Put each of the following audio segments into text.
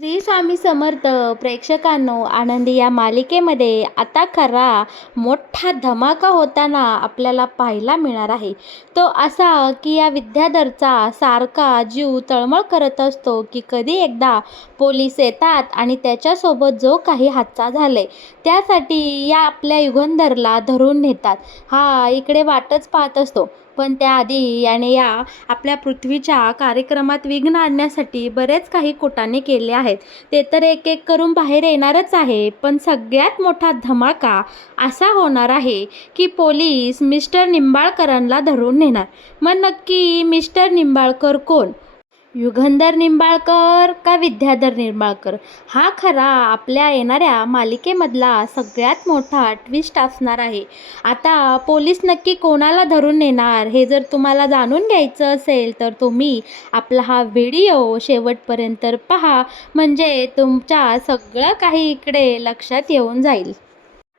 श्री स्वामी समर्थ. प्रेक्षकांनो, आनंदी या मालिकेमध्ये आता खरा मोठा धमाका होताना आपल्याला पाहायला मिळणार आहे. तो असा की या विद्याधरचा सारखा जीव तळमळ करत असतो की कधी एकदा पोलीस येतात आणि त्याच्यासोबत जो काही हादसा झालाय त्यासाठी या आपल्या युगंधरला धरून नेतात. हा इकडे वाटच पाहत असतो, पण त्याआधी याने या आपल्या पृथ्वीच्या कार्यक्रमात विघ्न आणण्यासाठी बरेच काही कुटाणे केले आहेत. ते तर एक एक करून बाहेर येणारच आहे. पण सगळ्यात मोठा धमाका असा होणार आहे की पोलीस मिस्टर निंबाळकरांना धरून नेणार. मग नक्की मिस्टर निंबाळकर कोण? युगंधर निंबाळकर का विद्याधर निंबाळकर? हा खरा आपल्या येणाऱ्या मालिकेमधला सगळ्यात मोठा ट्विस्ट असणार आहे. आता पोलीस नक्की कोणाला धरून नेणार हे जर तुम्हाला जाणून घ्यायचं असेल तर तुम्ही आपला हा व्हिडिओ शेवटपर्यंत पहा, म्हणजे तुमच्या सगळं काही इकडे लक्षात येऊन जाईल.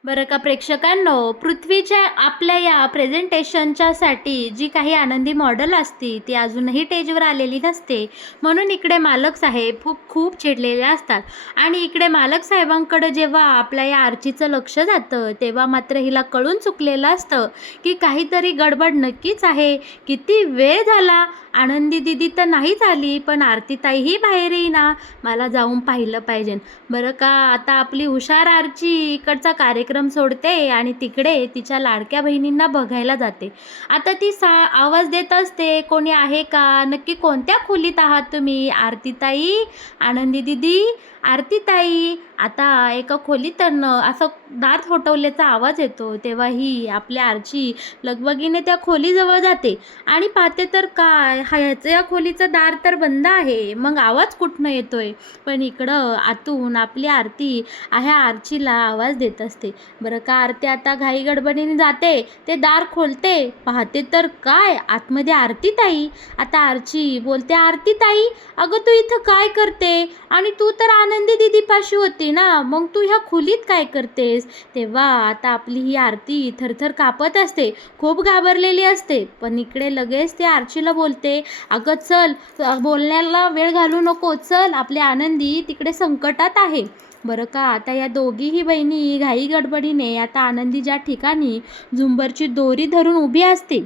बरं का प्रेक्षकांनो, पृथ्वीच्या आपल्या या प्रेझेंटेशनच्यासाठी जी काही आनंदी मॉडेल असते ती अजूनही स्टेजवर आलेली नसते, म्हणून इकडे मालक साहेब खूप खूप चिडलेले असतात. आणि इकडे मालक साहेबांकडे जेव्हा आपल्या या आर्चीचं लक्ष जातं तेव्हा मात्र हिला कळून चुकलेलं असतं की काहीतरी गडबड नक्कीच आहे. किती वेळ झाला, आनंदी दिदी तर नाहीच आली, पण आरतीताईही बाहेर येईना, मला जाऊन पाहिलं पाहिजे. बरं का, आता आपली हुशार आरची इकडचा कार्यक्रम सोडते आणि तिकडे तिच्या लाडक्या बहिणींना बघायला जाते. आता ती आवाज देत असते, कोणी आहे का, नक्की कोणत्या खोलीत आहात तुम्ही? आरतीताई, आनंदी दिदी, आरतीताई. आता एका खोलीत असं दार ठोठवल्याचा आवाज येतो. तेव्हा ही आपल्या आरची लगबगीने त्या खोलीजवळ जाते आणि पाहते तर काय, ह्याचं या खोलीचं दार तर बंद आहे, मग आवाज कुठनं येतोय? पण इकडं आतून आपली आरती ह्या आर्चीला आवाज देत असते. बरं का, आरती आता घाई गडबडीने जाते, ते दार खोलते, पाहते तर काय, आतमध्ये आरतीताई. आता आर्ची बोलते, आरतीताई अगं तू इथं काय करते? आणि तू तर आनंदी दीदीपाशी होती ना, मग तू ह्या खोलीत काय करतेस? तेव्हा आता आपली ही आरती थरथर कापत असते, खूप घाबरलेली असते. पण इकडे लगेच ते आर्चीला बोलते, अगं चल, बोलण्याला वेळ घालू नको, चल, आपली आनंदी तिकडे संकटात आहे. बरं का, आता या दोघीही बहिणी घाई गडबडीने आता आनंदी ज्या ठिकाणी झुंबरची दोरी धरून उभी असते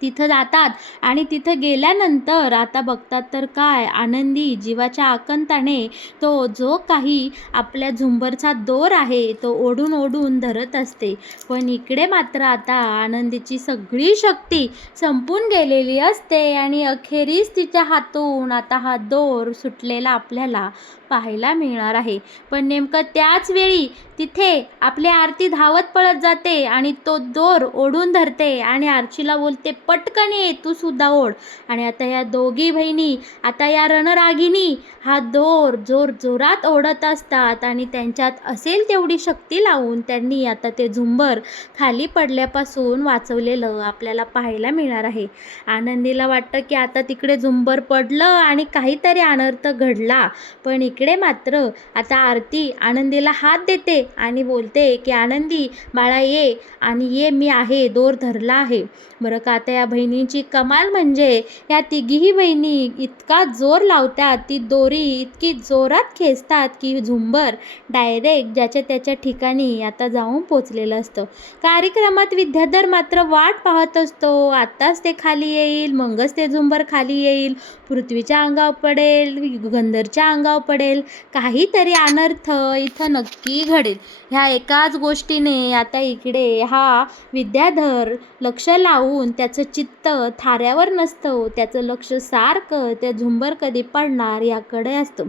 तिथं जातात. आणि तिथं गेल्यानंतर आता बघतात तर काय, आनंदी जीवाच्या आकांताने तो जो काही आपल्या झुंबरचा दोर आहे तो ओढून ओढून धरत असते. पण इकडे मात्र आता आनंदीची सगळी शक्ती संपून गेलेली असते आणि अखेरीस तिच्या हातून आता हा दोर सुटलेला आपल्याला पाहायला मिळणार आहे. पण नेमकं त्याच वेळी तिथे आपली आरती धावत पळत जाते आणि तो दोर ओढून धरते आणि आर्चीला बोलते, पटकन ये, तू सुद्धा ओढ. आणि आता या दोघी बहिणी, आता या रणरागिनी हा दोर जोर जोरात ओढत असतात आणि त्यांच्यात असेल तेवढी शक्ती लावून त्यांनी आता ते झुंबर खाली पडल्यापासून वाचवलेलं आपल्याला पाहायला मिळणार आहे. आनंदीला वाटतं की आता तिकडे झुंबर पडलं आणि काहीतरी अनर्थ घडला. पण इकडे मात्र आता आरती आनंदीला हात देते आणि बोलते की आनंदी बाळा ये, आणि ये, मी आहे, दोर धरला आहे. बरं का, आता या बहिणींची कमाल म्हणजे या तिघीही बहिणी इतका जोर लावतात, ती दोरी इतकी जोरात खेचतात की झुंबर डायरेक्ट ज्याच्या त्याच्या ठिकाणी आता जाऊन पोचलेलं असतं. कार्यक्रमात विद्याधर मात्र वाट पाहत असतो, आत्ताच ते खाली येईल, मगच ते झुंबर खाली येईल, पृथ्वीच्या अंगावर पडेल, युगंधरच्या अंगावर पडेल, काहीतरी अनर्थ इथं नक्की घडेल. ह्या एकाच गोष्टीने आता इकडे हा विद्याधर लक्ष लावून त्याचं चित्त थाऱ्यावर नसतं, त्याचं लक्ष सारखं त्या झुंबर कधी पडणार याकडे असतं.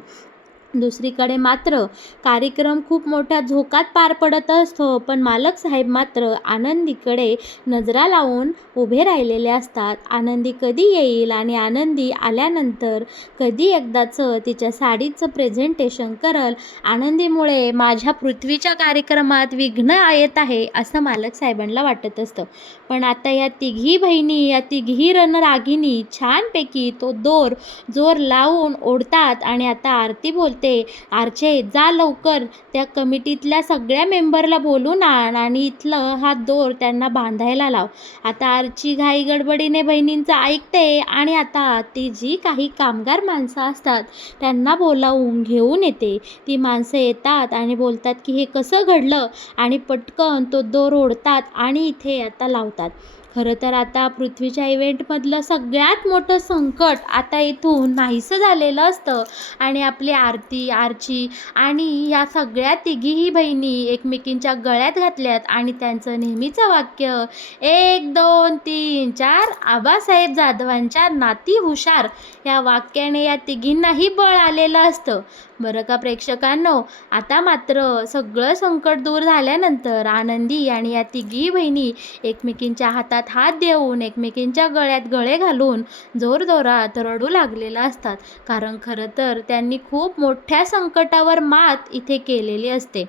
दुसरीकडे मात्र कार्यक्रम खूप मोठ्या झोकात पार पडत असतो, पण मालक साहेब मात्र आनंदीकडे नजरा लावून उभे राहिलेले असतात. आनंदी कधी येईल आणि आनंदी आल्यानंतर कधी एकदाचं तिच्या साडीचं प्रेझेंटेशन करल, आनंदीमुळे माझ्या पृथ्वीच्या कार्यक्रमात विघ्न येत आहे असं मालक साहेबांना वाटत असतं. पण आता या तिघी बहिणी, या तिघी रणरागिनी छानपैकी तो दोर जोर लावून ओढतात आणि आता आरती बोलते, बोलते, "आरचे जा लवकर त्या कमिटीतल्या सगळ्या मेंबरला बोलून आण आणि इथलं हा दोर त्यांना बांधायला लाव." आता आरची घाई गडबडीने बहिणींचं ऐकते आणि आता ती जी काही कामगार माणसं असतात त्यांना बोलावून घेऊन येते. ती माणसं येतात आणि बोलतात की हे कसं घडलं, आणि पटकन तो दोर ओढतात आणि इथे आता लावतात. खरं तर आता पृथ्वीच्या इव्हेंटमधलं सगळ्यात मोठं संकट आता इथून नाहीसं झालेलं असतं आणि आपली आरती, आरची आणि या सगळ्या तिघीही बहिणी एकमेकींच्या गळ्यात घातल्यात आणि त्यांचं नेहमीचं वाक्य, 1 2 3 4 आबासाहेब जाधवांच्या नाती हुशार, या वाक्याने या तिघींनाही बळ आलेलं असतं. बरं का प्रेक्षकांनो, आता मात्र सगळं संकट दूर झाल्यानंतर आनंदी आणि या तिघी बहिणी एकमेकींच्या हातात हात देऊन एकमेकींच्या गळ्यात गळे घालून जोरजोरात रडू लागलेल्या असतात. कारण खरं तर त्यांनी खूप मोठ्या संकटावर मात इथे केलेली असते.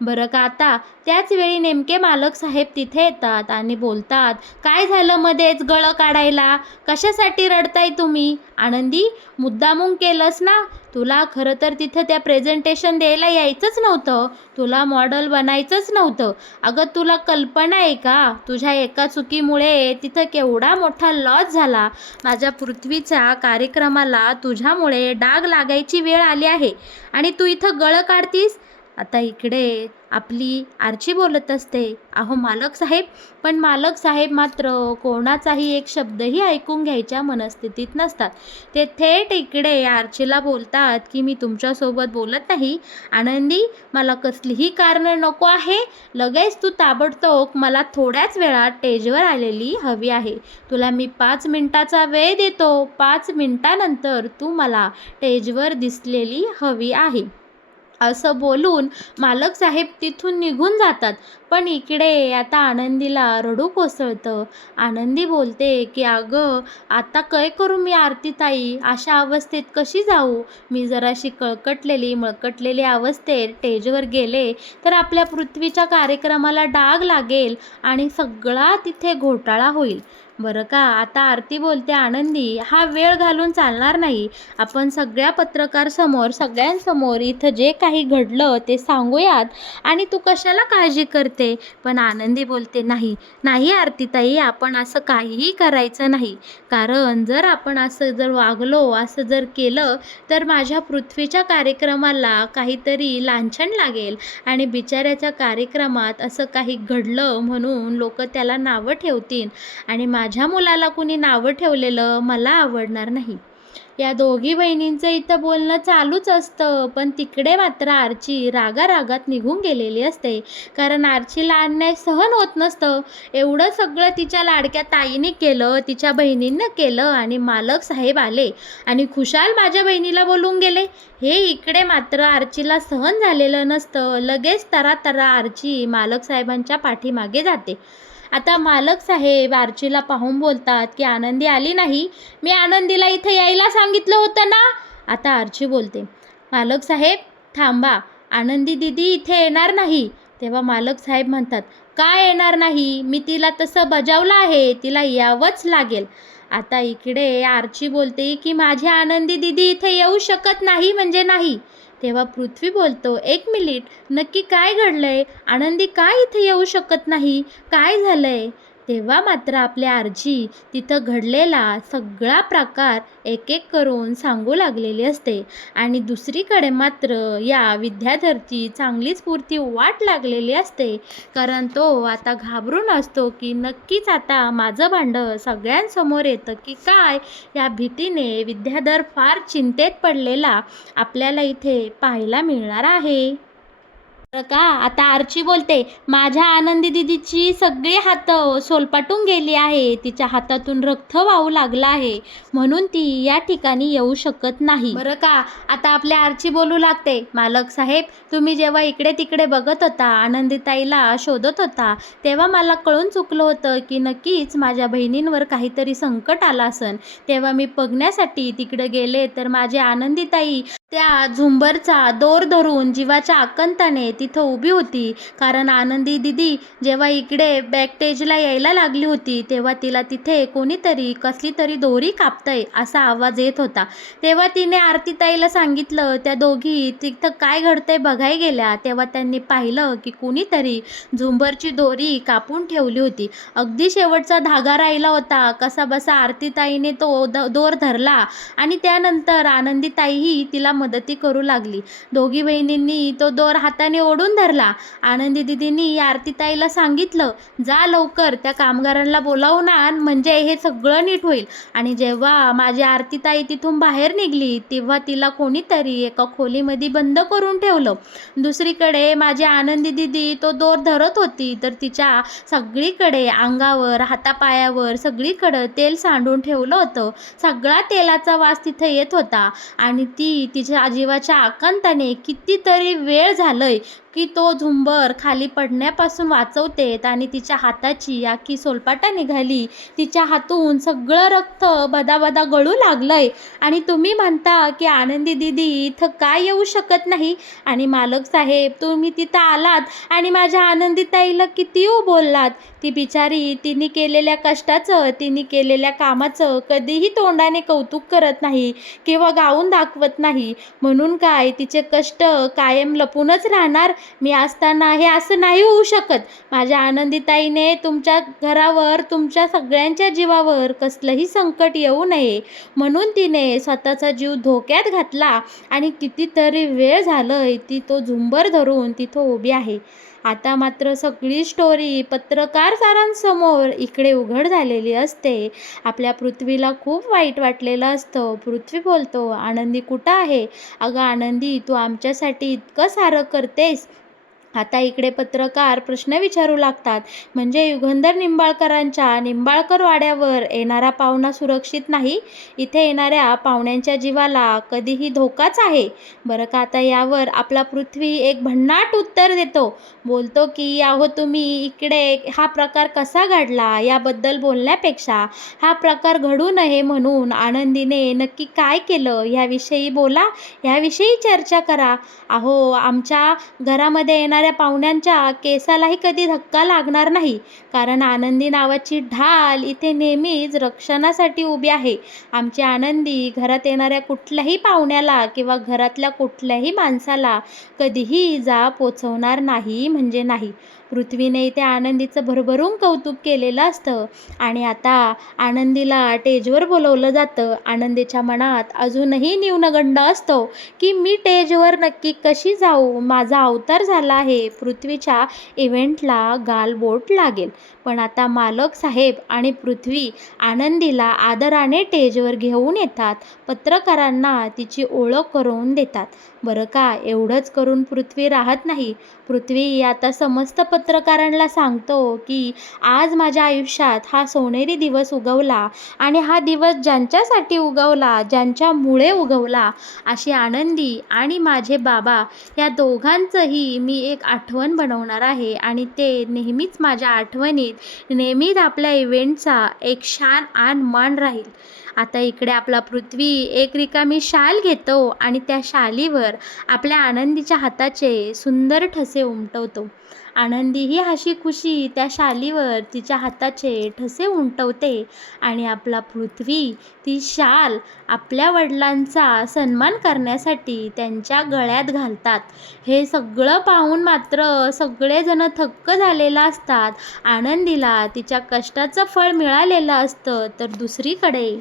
बरं का, आता त्याच वेळी नेमके मालक साहेब तिथे येतात आणि बोलतात, "काय झालं मध्येच गळं काढायला? कशासाठी रडताय तुम्ही? आनंदी, मुद्दामून केलंस ना? तुला खरं तर तिथं त्या प्रेझेंटेशन द्यायला यायचंच नव्हतं. तुला मॉडेल बनायचंच नव्हतं. अगं, तुला कल्पना आहे का तुझ्या एका चुकीमुळे तिथं केवढा मोठा लॉस झाला? माझ्या पृथ्वीच्या कार्यक्रमाला तुझ्यामुळे डाग लागायची वेळ आली आहे आणि तू इथं गळं काढतीस." आता इकडे आपली आरची बोलत असते, "अहो मालक साहेब." पण मालक साहेब मात्र कोणाचाही एक शब्दही ऐकून घ्यायच्या मनस्थितीत नसतात. ते थेट इकडे आरचीला बोलतात की "मी तुमच्यासोबत बोलत नाही. आनंदी, मला कसलीही कारणं नको आहे. लगेच तू ताबडतोब मला थोड्याच वेळात स्टेजवर आलेली हवी आहे. तुला मी 5 मिनिटाचा वेळ देतो. 5 मिनिटानंतर तू मला स्टेजवर दिसलेली हवी आहे." असं बोलून मालक साहेब तिथून निघून जातात. पण इकडे आता आनंदीला रडू कोसळतं. आनंदी बोलते की "अगं, आता काय करू मी आरतीताई? अशा अवस्थेत कशी जाऊ? मी जराशी मळकटलेली अवस्थेत स्टेजवर गेले तर आपल्या पृथ्वीच्या कार्यक्रमाला डाग लागेल आणि सगळा तिथे घोटाळा होईल." बरं का, आता आरती बोलते, "आनंदी, हा वेळ घालून चालणार नाही. आपण सगळ्यांसमोर इथं जे काही घडलं ते सांगूयात आणि तू कशाला काळजी करते?" पण आनंदी बोलते, "नाही नाही आरतीताई, आपण असं काहीही करायचं नाही. कारण जर आपण असं वागलो, असं जर केलं तर माझ्या पृथ्वीच्या कार्यक्रमाला काहीतरी लांछन लागेल आणि बिचाऱ्याच्या कार्यक्रमात असं काही घडलं म्हणून लोक त्याला नावं ठेवतील आणि माझ्या मुलाला कुणी नावं ठेवलेलं मला आवडणार नाही." या दोघी बहिणींचं इथं बोलणं चालूच असतं. पण तिकडे मात्र आरची रागारागात निघून गेलेली असते. कारण आरचीला अन्याय सहन होत नसतं. एवढं सगळं तिच्या लाडक्या ताईने केलं, तिच्या बहिणींना केलं आणि मालक साहेब आले आणि खुशाल माझ्या बहिणीला बोलून गेले. हे इकडे मात्र आरचीला सहन झालेलं नसतं. लगेच तरातरा आरची मालक साहेबांच्या पाठीमागे जाते. आता मालक साहेब आरचीला पाहून बोलतात की "आनंदी आली नाही. मी आनंदीला इथं यायला सांगितलं होतं ना." आता आरची बोलते, "मालक साहेब थांबा, आनंदी दिदी इथे येणार नाही." तेव्हा मालक साहेब म्हणतात, "का येणार नाही? मी तिला तसं बजावलं आहे, तिला यावंच लागेल." आता इकडे आरची बोलते की "माझी आनंदी दिदी इथे येऊ शकत नाही म्हणजे नाही." तेव्हा पृथ्वी बोलतो, "एक मिनिट, नक्की काय घडलंय? आनंदी काय इथे येऊ शकत नाही? काय झालंय?" तेव्हा मात्र आपल्या आरची तिथं घडलेला सगळा प्रकार एक एक करून सांगू लागलेली असते आणि दुसरीकडे मात्र या विद्याधरची चांगलीच पुरती वाट लागलेली असते. कारण तो आता घाबरून असतो की नक्कीच आता माझं भांडं सगळ्यांसमोर येतं की काय, या भीतीने विद्याधर फार चिंतेत पडलेला आपल्याला इथे पाहायला मिळणार आहे. बरं का, आता आरची बोलते, "माझ्या आनंदी दिदीची सगळी हातं सोलपाटून गेली आहे. तिच्या हातातून रक्त वाहू लागला आहे. म्हणून ती या ठिकाणी येऊ शकत नाही." बरं का, आता आपल्या आरची बोलू लागते, "मालक साहेब, तुम्ही जेव्हा इकडे तिकडे बघत होता, आनंदीताईला शोधत होता, तेव्हा मला कळून चुकलं होतं की नक्कीच माझ्या बहिणींवर काहीतरी संकट आलं असेल. तेव्हा मी बघण्यासाठी तिकडे गेले तर माझी आनंदीताई त्या झुंबरचा दोर धरून जीवाच्या आकांताने तिथं उभी होती. कारण आनंदी दिदी जेव्हा इकडे बॅकस्टेजला यायला लागली होती तेव्हा तिला तिथे कोणीतरी कसली तरी दोरी कापतंय असा आवाज येत होता. तेव्हा तिने आरतीताईला सांगितलं. त्या दोघी तिथं काय घडतंय बघाय गेल्या तेव्हा त्यांनी पाहिलं की कोणीतरी झुंबरची दोरी कापून ठेवली होती. अगदी शेवटचा धागा राहिला होता. कसाबसा आरतीताईने तो दोर धरला आणि त्यानंतर आनंदीताईही तिला मदती करू लागली. दोघी बहिणींनी तो दोर हाताने ओढून धरला. आनंदी दिदींनी आरतीताईला सांगितलं, जा लवकर त्या कामगारांना बोलावून आण म्हणजे हे सगळं नीट होईल. आणि जेव्हा माझी आरतीताई तिथून बाहेर निघली तेव्हा तिला कोणीतरी एका खोलीमध्ये बंद करून ठेवलं. दुसरीकडे माझी आनंदी दिदी तो दोर धरत होती तर तिच्या सगळीकडे अंगावर हातापायावर सगळीकडं तेल सांडून ठेवलं होतं. सगळा तेलाचा वास तिथे येत होता आणि ती तिच्या जीवाच्या आकांताने कितीतरी वेळ झालंय की तो झुंबर खाली पडण्यापासून वाचवतेत आणि तिच्या हाताची आखी सोलपाटा निघाली. तिच्या हातून सगळं रक्त बदाबदा गळू लागलंय. आणि तुम्ही म्हणता की आनंदी दिदी इथं काय येऊ शकत नाही. आणि मालक साहेब तुम्ही तिथं आलात आणि माझ्या आनंदीताईला किती बोललात. ती बिचारी तिने केलेल्या कष्टाचं तिने केलेल्या कामाचं कधीही तोंडाने कौतुक करत नाही किंवा गाऊन दाखवत नाही. म्हणून काय तिचे कष्ट कायम लपूनच राहणार. मी असताना हे असं नाही होऊ शकत. माझ्या आनंदीताईने तुमच्या घरावर तुमच्या सगळ्यांच्या जीवावर कसलंही संकट येऊ नये म्हणून तिने स्वतःचा जीव धोक्यात घातला आणि कितीतरी वेळ झालंय ती तो झुंबर धरून तिथं उभी आहे. आता मात्र सगळी स्टोरी पत्रकारसारांसमोर इकडे उघड झालेली असते. आपल्या पृथ्वीला खूप वाईट वाटलेलं असतं. पृथ्वी बोलतो, आनंदी कुठं आहे? अगं आनंदी तू आमच्यासाठी इतकं सारं करतेस. आता इकडे पत्रकार प्रश्न विचारू लागतात, म्हणजे युगंधर निंबाळकरांच्या निंबाळकर वाड्यावर येणारा पाहुणा सुरक्षित नाही. इथे येणाऱ्या पाहुण्यांच्या जीवाला कधीही धोकाच आहे बरं का. आता यावर आपला पृथ्वी एक भन्नाट उत्तर देतो. बोलतो की अहो तुम्ही इकडे हा प्रकार कसा घडला याबद्दल बोलण्यापेक्षा हा प्रकार घडू नये म्हणून आनंदीने नक्की काय केलं ह्याविषयी बोला, ह्याविषयी चर्चा करा. अहो आमच्या घरामध्ये येणाऱ्या पाहुण्यांच्या केसालाही कधी धक्का लागणार नाही. कारण आनंदी नावाची ढाल इथे नेहमीच रक्षणासाठी उभी आहे. आमची आनंदी घरात येणाऱ्या कुठल्याही पाहुण्याला किंवा घरातल्या कुठल्याही माणसाला कधीही इजा पोचवणार नाही म्हणजे नाही. पृथ्वीने इथे आनंदीचं भरभरून कौतुक केलेलं असतं. आणि आता आनंदीला टेजवर बोलवलं जातं. आनंदीच्या मनात अजूनही न्यूनगंड असतो की मी टेजवर नक्की कशी जाऊ. माझा अवतार झाला आहे. पृथ्वीच्या इव्हेंटला गालबोट लागेल. पण आता मालक साहेब आणि पृथ्वी आनंदीला आदराने टेजवर घेऊन येतात. पत्रकारांना तिची ओळख करून देतात. बरं का, एवढंच करून पृथ्वी राहत नाही. पृथ्वी आता समस्त पत्रकारांना सांगतो की आज माझ्या आयुष्यात हा सोनेरी दिवस उगवला आणि हा दिवस ज्यांच्यासाठी उगवला, ज्यांच्यामुळे उगवला, अशी आनंदी आणि माझे बाबा या दोघांचंही मी एक आठवण बनवणार आहे. आणि ते नेहमीच माझ्या आठवणीत नेहमीच आपल्या इव्हेंटचा एक शान आणि मान राहील. आता इकडे आपला पृथ्वी एक रिकामी शाल घेतो आणि त्या शालीवर आपल्या आनंदीच्या हाताचे सुंदर ठसे उमटवतो. आनंदी ही हशी खुशी त्या शालीवर तिच्या हाताचे ठसे उमटवते आणि आपला पृथ्वी ती शाल आपल्या वडिलांचा सन्मान करण्यासाठी त्यांच्या गळ्यात घालतात. हे सगळं पाहून मात्र सगळेजण थक्क झालेलं असतात. आनंदीला तिच्या कष्टाचं फळ मिळालेलं असतं. तर दुसरीकडे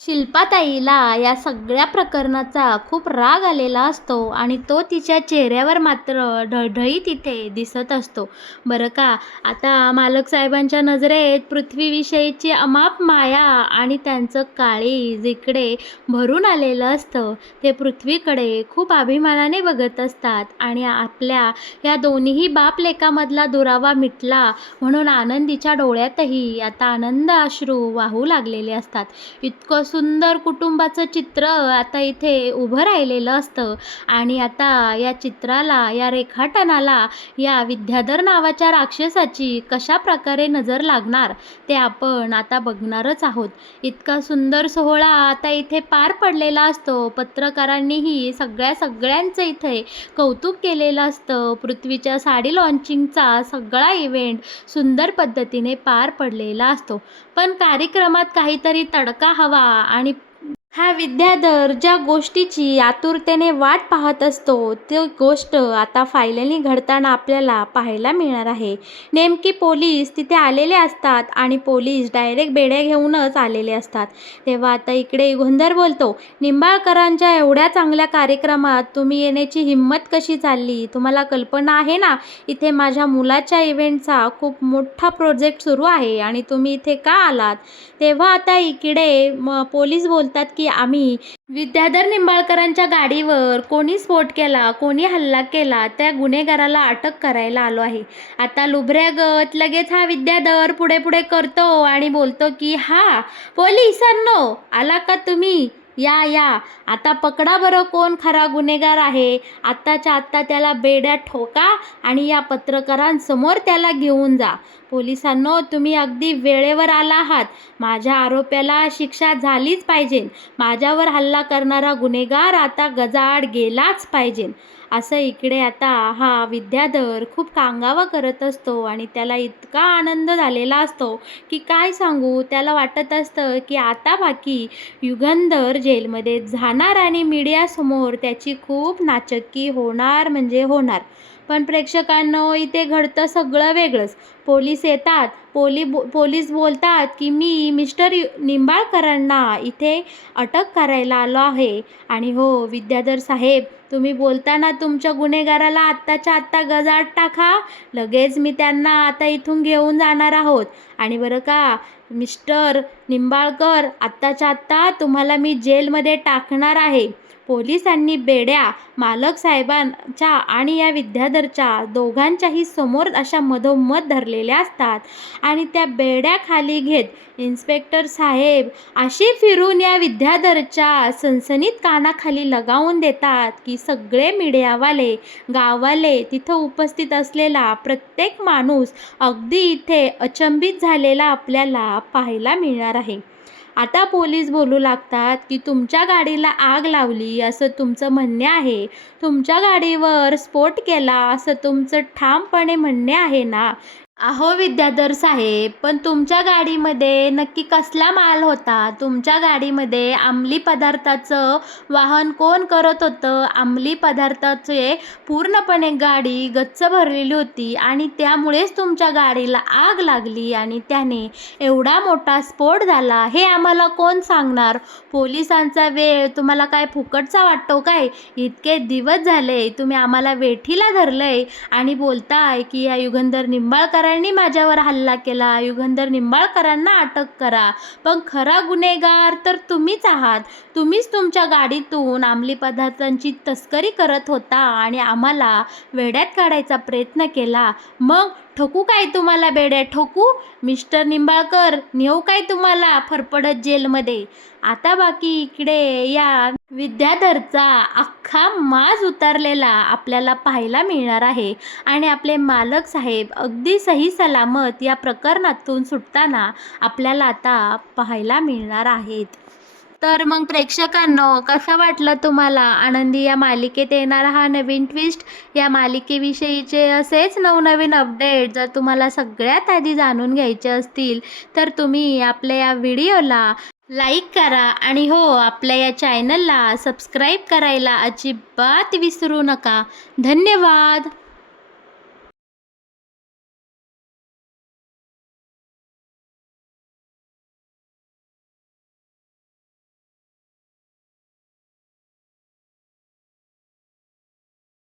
शिल्पाताईला या सगळ्या प्रकरणाचा खूप राग आलेला असतो आणि तो तिच्या चेहऱ्यावर मात्र ढळढळीत इथे दिसत असतो. बरं का, आता मालक साहेबांच्या नजरेत पृथ्वीविषयीची अमाप माया आणि त्यांचं काळीज इकडे भरून आलेलं असतं. ते पृथ्वीकडे खूप अभिमानाने बघत असतात आणि आपल्या या दोन्ही बाप लेकामधला दुरावा मिटला म्हणून आनंदीच्या डोळ्यातही आता आनंद अश्रू वाहू लागलेले असतात. इतकं सुंदर कुटुंबाचं चित्र आता इथे उभं राहिलेलं असतं आणि आता या चित्राला, या रेखाटनाला या विद्याधर नावाच्या राक्षसाची कशा प्रकारे नजर लागणार ते आपण आता बघणारच आहोत. इतका सुंदर सोहळा आता इथे पार पडलेला असतो. पत्रकारांनीही सगळ्यांचं इथे कौतुक केलेलं असतं. पृथ्वीच्या साडी लॉन्चिंगचा सगळा इव्हेंट सुंदर पद्धतीने पार पडलेला असतो. पण कार्यक्रमात काहीतरी तडका हवा आणि हा विद्याधर ज्या गोष्टीची आतुरतेने वाट पाहत असतो ती गोष्ट आता फायनली घडताना आपल्याला पाहायला मिळणार आहे. नेमकी पोलीस तिथे आलेले असतात आणि पोलीस डायरेक्ट बेड्या घेऊनच आलेले असतात. तेव्हा आता इकडे युगंधर बोलतो, निंबाळकरांच्या एवढ्या चांगल्या कार्यक्रमात तुम्ही येण्याची हिंमत कशी चालली? तुम्हाला कल्पना आहे ना, इथे माझ्या मुलाच्या इव्हेंटचा खूप मोठा प्रोजेक्ट सुरू आहे आणि तुम्ही इथे का आलात? तेव्हा आता इकडे पोलीस बोलतात की आम्ही विद्याधर निंबाळकरांच्या गाडीवर कोणी स्फोट केला, कोणी हल्ला केला त्या गुन्हेगाराला अटक करायला आलो आहे. आता लुबऱ्यागत लगेच हा विद्याधर पुढे करतो आणि बोलतो की हा पोलिसांनो, आला का तुम्ही? या आता पकडा बरं कोण खरा गुन्हेगार आहे. आत्ताच्या आत्ता त्याला बेड्या ठोका आणि या पत्रकारांसमोर त्याला घेऊन जा. पोलिसांनो, तुम्ही अगदी वेळेवर आला आहात. माझ्या आरोप्याला शिक्षा झालीच पाहिजे. माझ्यावर हल्ला करणारा गुन्हेगार आता गजाआड गेलाच पाहिजे. असं इकडे आता हा विद्याधर खूप कांगावा करत असतो आणि त्याला इतका आनंद झालेला असतो की काय सांगू. त्याला वाटत असतं की आता बाकी युगंधर जेलमध्ये जाणार आणि मीडियासमोर त्याची खूप नाचक्की होणार म्हणजे होणार. पण प्रेक्षकांनो, इथे घडतं सगळं वेगळंच. पोलीस येतात. पोलीस बोलतात की मी मिस्टर निंबाळकरांना इथे अटक करायला आलो आहे. आणि हो विद्याधर साहेब, तुम्ही बोलताना तुमच्या गुन्हेगाराला आत्ताच्या आत्ता गजाआड टाका. लगेच मी त्यांना आता इथून घेऊन जाणार आहोत. आणि बरं का मिस्टर निंबाळकर, आत्ताच्या आत्ता तुम्हाला मी जेलमध्ये टाकणार आहे. पोलिसांनी बेड्या मालक साहेबांच्या आणि या विद्याधरच्या दोघांच्याही समोर अशा मधोमध धरलेल्या असतात आणि त्या बेड्या खाली घेत इन्स्पेक्टर साहेब अशी फिरून या विद्याधरच्या सनसनीत कानाखाली लगावून देतात की सगळे मीडियावाले, गाववाले, तिथं उपस्थित असलेला प्रत्येक माणूस अगदी इथे अचंबित झालेला आपल्याला पाहायला मिळणार आहे. आता पोलीस बोलू लागतात की तुमच्या गाडीला आग लावली असं तुमचं म्हणणे आहे. तुमच्या गाडीवर स्फोट केला असं तुमचं ठामपणे म्हणणे आहे ना? अहो विद्याधर साहेब, पण तुमच्या गाडीमध्ये नक्की कसला माल होता? तुमच्या गाडीमध्ये अंमली पदार्थाचं वाहन कोण करत होतं? अंमली पदार्थाचे पूर्णपणे गाडी गच्च भरलेली होती आणि त्यामुळेच तुमच्या गाडीला आग लागली आणि त्याने एवढा मोठा स्फोट झाला. हे आम्हाला कोण सांगणार? पोलिसांचा वेळ तुम्हाला काय फुकटचा वाटतो काय? इतके दिवस झाले तुम्ही आम्हाला वेठीला धरलंय आणि बोलताय की या युगंधर निंबाळकरांनी माझ्यावर हल्ला केला, युगंधर निंबाळकरांना अटक करा. पण खरा गुन्हेगार तर तुम्हीच आहात. तुम्हीच तुमच्या गाडीतून अंमली पदार्थांची तस्करी करत होता आणि आम्हाला वेड्यात काढायचा प्रयत्न केला. मग ठोकू काय तुम्हाला बेड्या? ठोकू मिस्टर निंबाळकर? नेऊ काय तुम्हाला फरफडत जेलमध्ये? आता बाकी इकडे या विद्याधरचा अख्खा माज उतरलेला आपल्याला पाहायला मिळणार आहे आणि आपले मालक साहेब अगदी सही सलामत या प्रकरणातून सुटताना आपल्याला आता पाहायला मिळणार आहेत. तर मग प्रेक्षकांनो, कसं वाटलं तुम्हाला आनंदी या मालिकेत येणारा हा नवीन ट्विस्ट? या मालिकेविषयीचे असेच नवनवीन अपडेट जर तुम्हाला सगळ्यात आधी जाणून घ्यायचे असतील तर तुम्ही आपल्या या व्हिडिओला लाईक करा आणि हो, आपल्या या चॅनलला सबस्क्राईब करायला अजिबात विसरू नका. धन्यवाद.